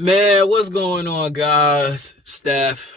Man, what's going on, guys? Steph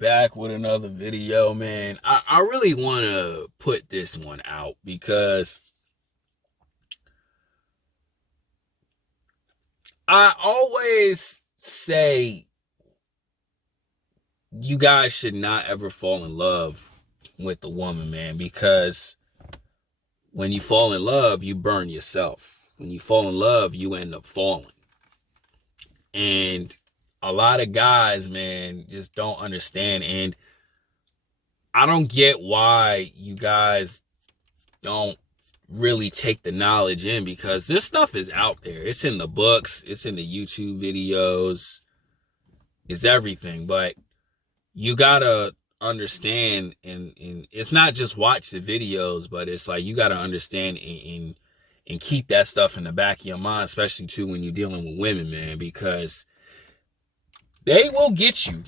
back with another video, man. I really want to put this one out because I always say you guys should not ever fall in love with the woman, man, because when you fall in love, you burn yourself. When you fall in love, you end up falling. And a lot of guys, man, just don't understand. And I don't get why you guys don't really take the knowledge in, because this stuff is out there. It's in the books, it's in the YouTube videos, it's everything. But you gotta understand, and it's not just watch the videos, but it's like you gotta understand and keep that stuff in the back of your mind, especially too when you're dealing with women, man, because they will get you.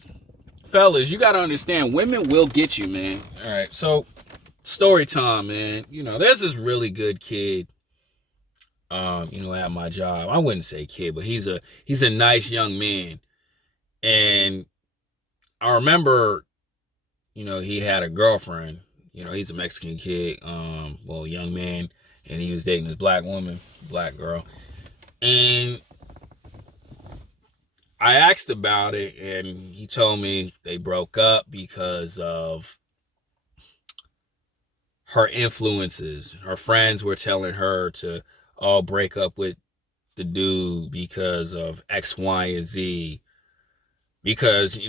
Fellas, you gotta understand, women will get you, man. All right, so story time, man. There's this really good kid, at my job. I wouldn't say kid, but he's a nice young man. And I remember, he had a girlfriend. He's a Mexican kid, young man, and he was dating this black woman, black girl. And I asked about it, and he told me they broke up because of her influences. Her friends were telling her to all break up with the dude because of X, Y, and Z. Because,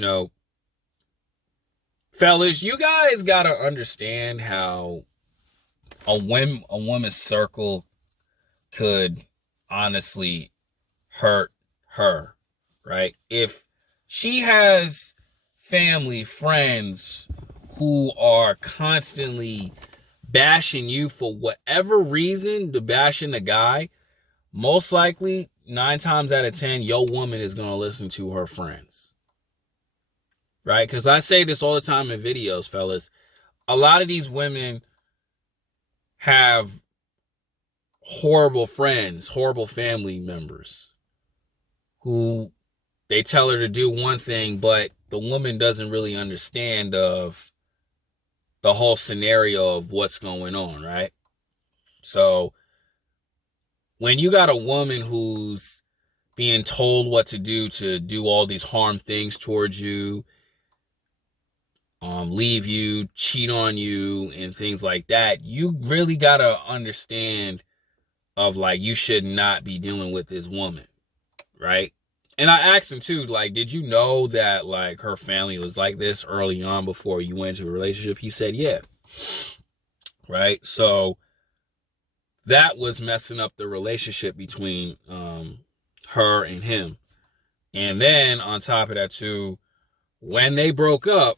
fellas, you guys gotta understand how a woman's circle could honestly hurt her, right? If she has family, friends who are constantly bashing you for whatever reason, to bashing the guy, most likely 9 times out of 10, your woman is going to listen to her friends, right? Because I say this all the time in videos, fellas. A lot of these women have horrible friends, horrible family members who they tell her to do one thing, but the woman doesn't really understand of the whole scenario of what's going on, right? So when you got a woman who's being told what to do all these harm things towards you, leave you, cheat on you, and things like that, you really gotta understand of like you should not be dealing with this woman, right? And I asked him too, like, did you know that like her family was like this early on before you went into a relationship? He said, yeah. Right. So that was messing up the relationship between her and him. And then on top of that too, when they broke up,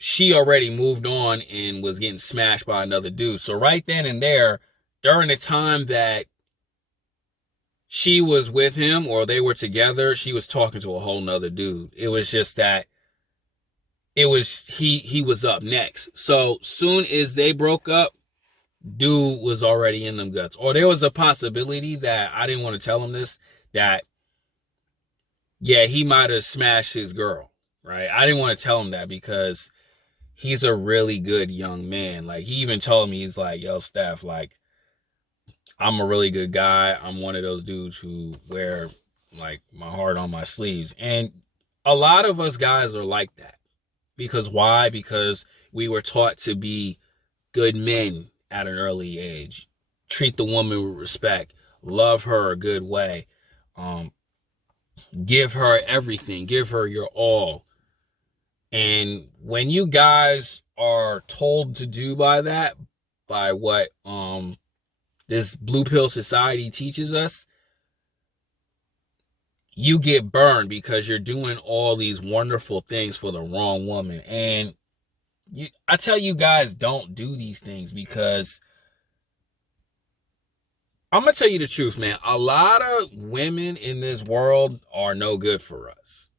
she already moved on and was getting smashed by another dude. So right then and there, during the time that she was with him or they were together, she was talking to a whole nother dude. It was just that he was up next. So soon as they broke up, dude was already in them guts. Or there was a possibility that I didn't want to tell him this, that yeah, he might have smashed his girl, right? I didn't want to tell him that because he's a really good young man. Like, he even told me, he's like, yo, Steph, like, I'm a really good guy. I'm one of those dudes who wear like my heart on my sleeves. And a lot of us guys are like that. Because why? Because we were taught to be good men at an early age. Treat the woman with respect. Love her a good way. Um, Give her everything. Give her your all. And when you guys are told to do by that, by what this blue pill society teaches us, you get burned because you're doing all these wonderful things for the wrong woman. And I tell you guys, don't do these things, because I'm going to tell you the truth, man. A lot of women in this world are no good for us,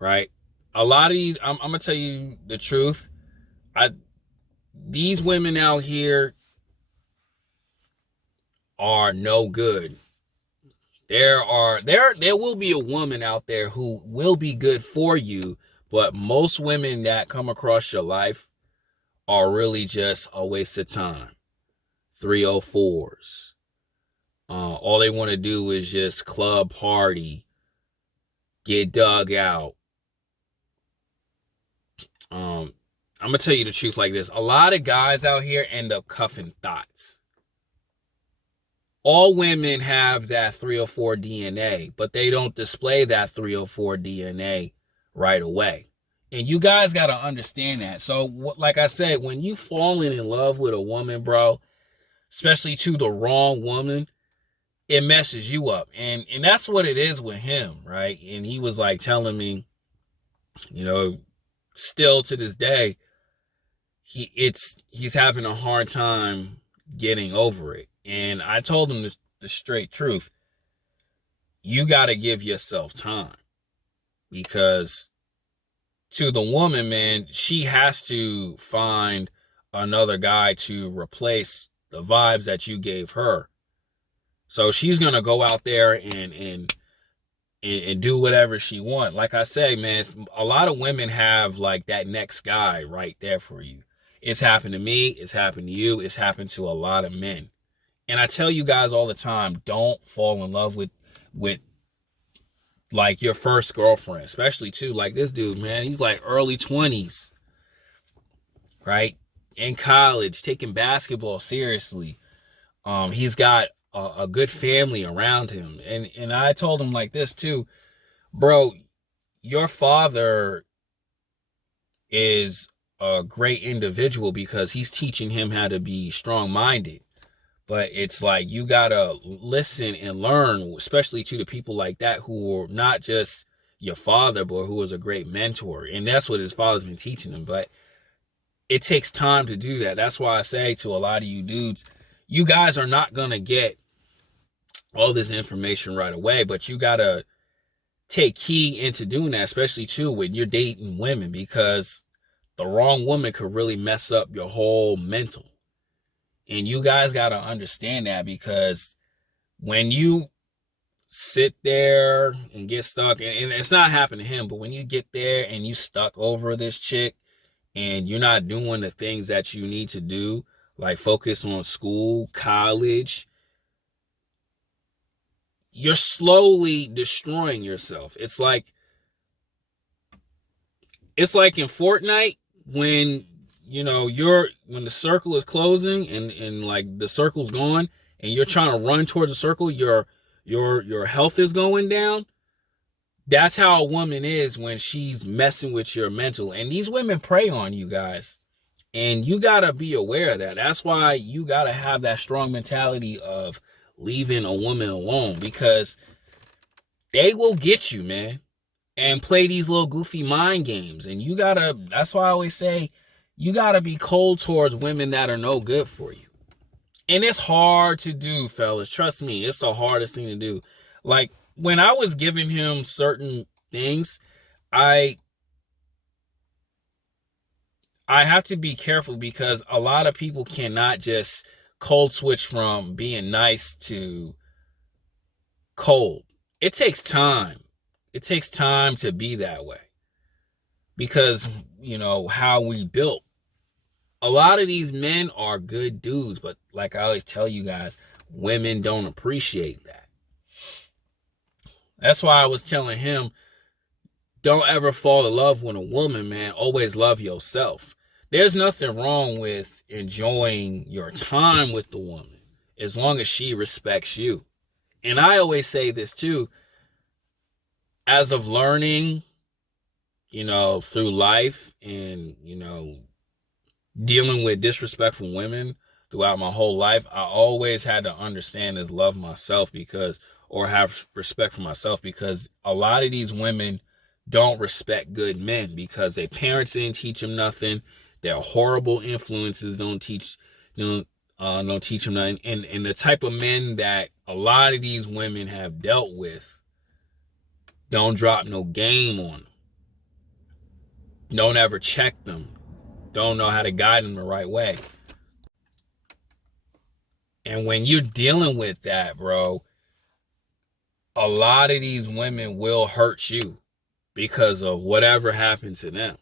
right? A lot of these, I'm going to tell you the truth. These women out here are no good There will be a woman out there who will be good for you, but most women that come across your life are really just a waste of time. 304s. All they want to do is just club party, get dug out. I'm gonna tell you the truth like this. A lot of guys out here end up cuffing thoughts. All women have that 304 DNA, but they don't display that 304 DNA right away. And you guys got to understand that. So, like I said, when you falling in love with a woman, bro, especially to the wrong woman, it messes you up. And that's what it is with him, right? And he was like telling me, you know, still to this day, he's having a hard time getting over it. And I told him the straight truth. You got to give yourself time, because to the woman, man, she has to find another guy to replace the vibes that you gave her. So she's going to go out there and do whatever she wants. Like I say, man, a lot of women have like that next guy right there for you. It's happened to me. It's happened to you. It's happened to a lot of men. And I tell you guys all the time, don't fall in love with like your first girlfriend, especially too, like this dude, man, he's like early 20s, right? In college, taking basketball seriously. He's got a good family around him. And I told him like this too, bro, your father is a great individual because he's teaching him how to be strong-minded. But it's like you gotta listen and learn, especially to the people like that who are not just your father, but who is a great mentor. And that's what his father's been teaching him. But it takes time to do that. That's why I say to a lot of you dudes, you guys are not gonna get all this information right away, but you gotta take key into doing that, especially too when you're dating women, because the wrong woman could really mess up your whole mental. And you guys got to understand that, because when you sit there and get stuck, and it's not happened to him, but when you get there and you stuck over this chick and you're not doing the things that you need to do, like focus on school, college, you're slowly destroying yourself. It's like in Fortnite when when the circle is closing and like the circle's gone and you're trying to run towards the circle, your health is going down. That's how a woman is when she's messing with your mental. And these women prey on you guys. And you got to be aware of that. That's why you got to have that strong mentality of leaving a woman alone, because they will get you, man, and play these little goofy mind games. And that's why I always say, you got to be cold towards women that are no good for you. And it's hard to do, fellas. Trust me, it's the hardest thing to do. Like, when I was giving him certain things, I have to be careful, because a lot of people cannot just cold switch from being nice to cold. It takes time. It takes time to be that way, because, how we built. A lot of these men are good dudes, but like I always tell you guys, women don't appreciate that. That's why I was telling him, don't ever fall in love with a woman, man. Always love yourself. There's nothing wrong with enjoying your time with the woman as long as she respects you. And I always say this too, as of learning, through life and, dealing with disrespectful women throughout my whole life, I always had to understand is love myself, or have respect for myself, because a lot of these women don't respect good men because their parents didn't teach them nothing. Their horrible influences don't teach them nothing. And the type of men that a lot of these women have dealt with don't drop no game on them. Don't ever check them. Don't know how to guide them the right way. And when you're dealing with that, bro, a lot of these women will hurt you because of whatever happened to them.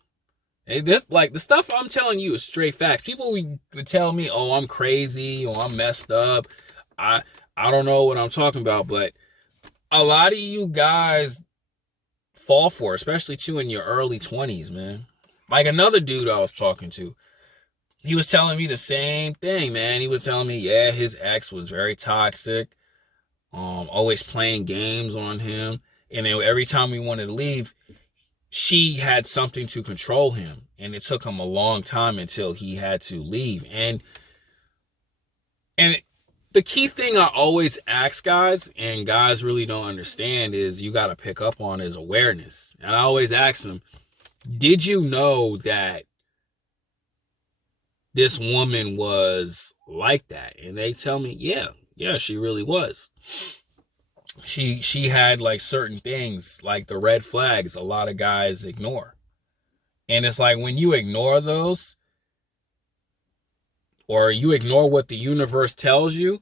And this, like, the stuff I'm telling you is straight facts. People would tell me, oh, I'm crazy or I'm messed up. I don't know what I'm talking about, but a lot of you guys fall for it, especially too in your early 20s, man. Like another dude I was talking to, he was telling me the same thing, man. He was telling me, yeah, his ex was very toxic, always playing games on him. And then every time we wanted to leave, she had something to control him. And it took him a long time until he had to leave. And the key thing I always ask guys, and guys really don't understand, is you got to pick up on his awareness. And I always ask them, did you know that this woman was like that? And they tell me, yeah, she really was. She had like certain things, like the red flags a lot of guys ignore. And it's like when you ignore those, or you ignore what the universe tells you,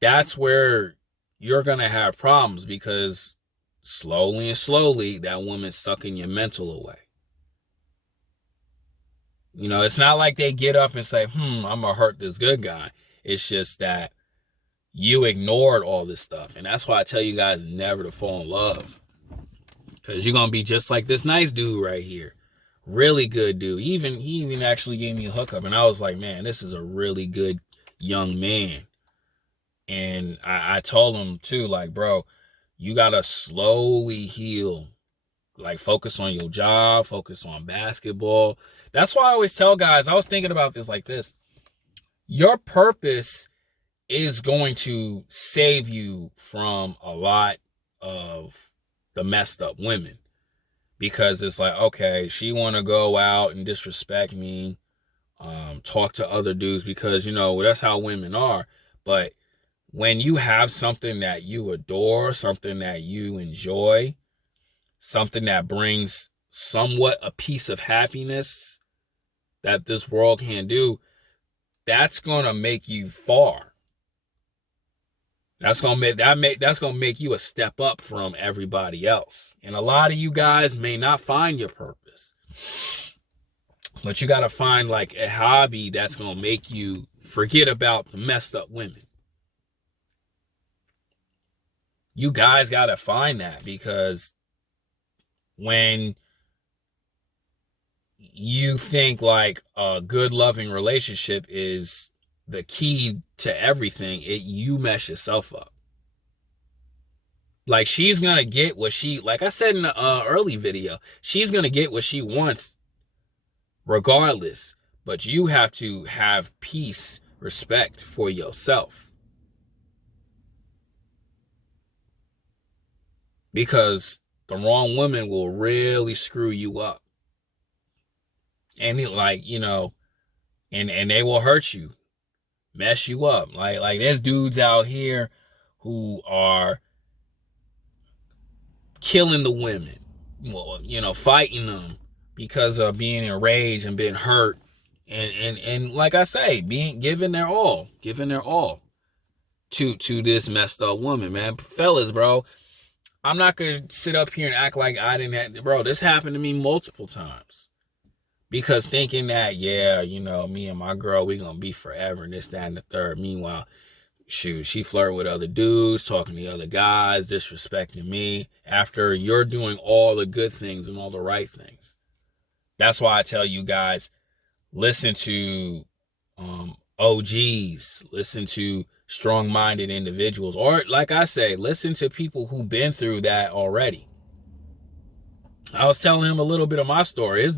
that's where you're going to have problems, because slowly and slowly that woman's sucking your mental away. You know, it's not like they get up and say, I'm going to hurt this good guy. It's just that you ignored all this stuff. And that's why I tell you guys never to fall in love. Because you're going to be just like this nice dude right here. Really good dude. He even actually gave me a hookup. And I was like, man, this is a really good young man. And I told him too, like, bro, you got to slowly heal. Like, focus on your job, focus on basketball. That's why I always tell guys, I was thinking about this like this. Your purpose is going to save you from a lot of the messed up women. Because it's like, okay, she want to go out and disrespect me, talk to other dudes, because, you know, that's how women are. But when you have something that you adore, something that you enjoy, something that brings somewhat a piece of happiness that this world can't do, that's going to make you far. That's going to make you a step up from everybody else. And a lot of you guys may not find your purpose. But you got to find like a hobby that's going to make you forget about the messed up women. You guys got to find that, because when you think like a good loving relationship is the key to everything, you mess yourself up. Like, she's going to get what she, like I said in the early video, she's going to get what she wants regardless. But you have to have peace, respect for yourself. Because the wrong woman will really screw you up. And like, you know, and they will hurt you, mess you up. Like there's dudes out here who are killing the women, well, you know, fighting them because of being enraged and being hurt. And like I say, giving their all to this messed up woman, man. Fellas, bro, I'm not going to sit up here and act like I didn't have, bro, this happened to me multiple times. Because thinking that, yeah, you know, me and my girl, we going to be forever and this, that, and the third. Meanwhile, shoot, she flirting with other dudes, talking to other guys, disrespecting me after you're doing all the good things and all the right things. That's why I tell you guys, listen to OGs, listen to strong-minded individuals, or like I say, listen to people who've been through that already. I was telling him a little bit of my story.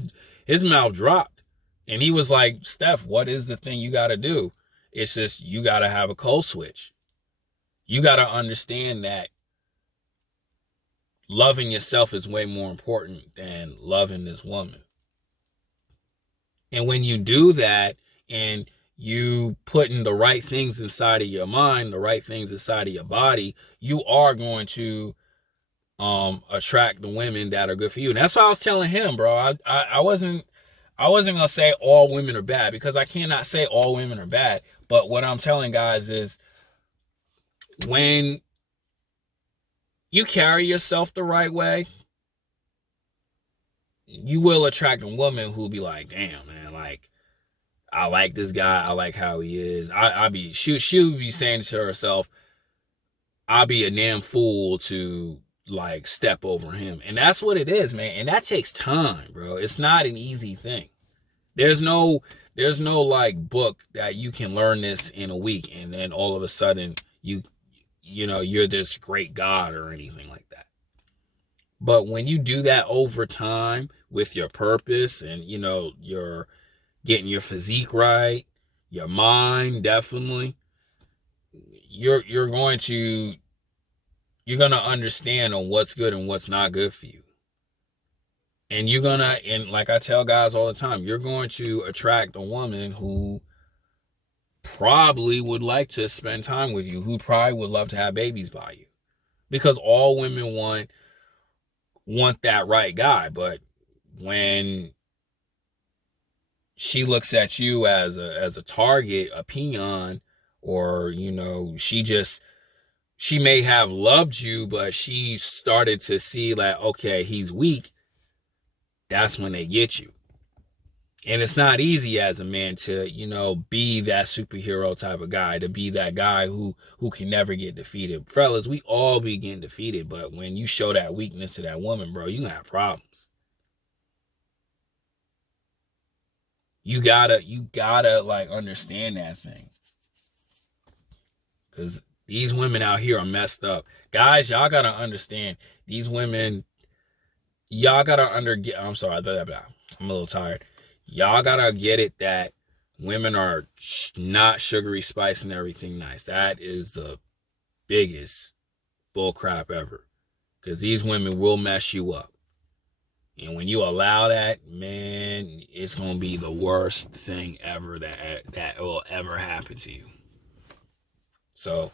His mouth dropped, and he was like, Steph, what is the thing you got to do? It's just, you got to have a code switch. You got to understand that loving yourself is way more important than loving this woman. And when you do that, and you putting the right things inside of your mind, the right things inside of your body, you are going to attract the women that are good for you. And that's what I was telling him, bro. I wasn't gonna say all women are bad, because I cannot say all women are bad. But what I'm telling guys is, when you carry yourself the right way, you will attract a woman who'll be like, damn, man, like, I like this guy. I like how he is. She'll be saying to herself, I'll be a damn fool to like step over him. And that's what it is, man. And that takes time, bro. It's not an easy thing. There's no like book that you can learn this in a week and then all of a sudden you're this great god or anything like that. But when you do that over time with your purpose and you're getting your physique right, your mind definitely, you're going to understand on what's good and what's not good for you. And and like I tell guys all the time, you're going to attract a woman who probably would like to spend time with you, who probably would love to have babies by you. Because all women want that right guy. But when she looks at you as a target, a peon, or she may have loved you, but she started to see like, okay, he's weak. That's when they get you. And it's not easy as a man to, be that superhero type of guy, to be that guy who can never get defeated. Fellas, we all be getting defeated, but when you show that weakness to that woman, bro, you're gonna have problems. You gotta like understand that thing. Because these women out here are messed up. Guys, y'all gotta understand, these women, y'all gotta I'm sorry, I'm a little tired. Y'all gotta get it that women are not sugary spice and everything nice. That is the biggest bullcrap ever. Because these women will mess you up. And when you allow that, man, it's going to be the worst thing ever that will ever happen to you. So,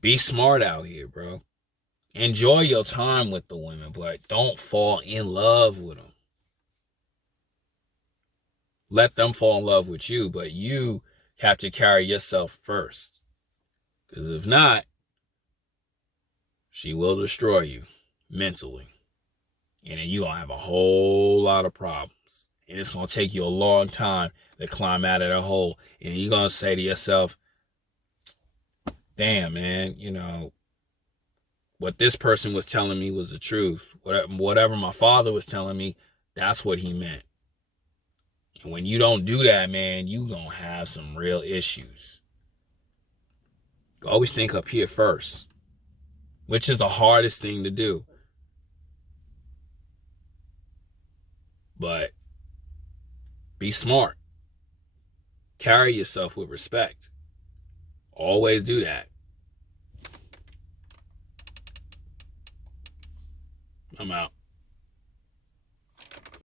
be smart out here, bro. Enjoy your time with the women, but don't fall in love with them. Let them fall in love with you, but you have to carry yourself first. Because if not, she will destroy you mentally. And then you're going to have a whole lot of problems. And it's going to take you a long time to climb out of the hole. And you're going to say to yourself, damn, man, what this person was telling me was the truth. Whatever my father was telling me, that's what he meant. And when you don't do that, man, you're going to have some real issues. Always think up here first, which is the hardest thing to do. But be smart. Carry yourself with respect. Always do that. I'm out.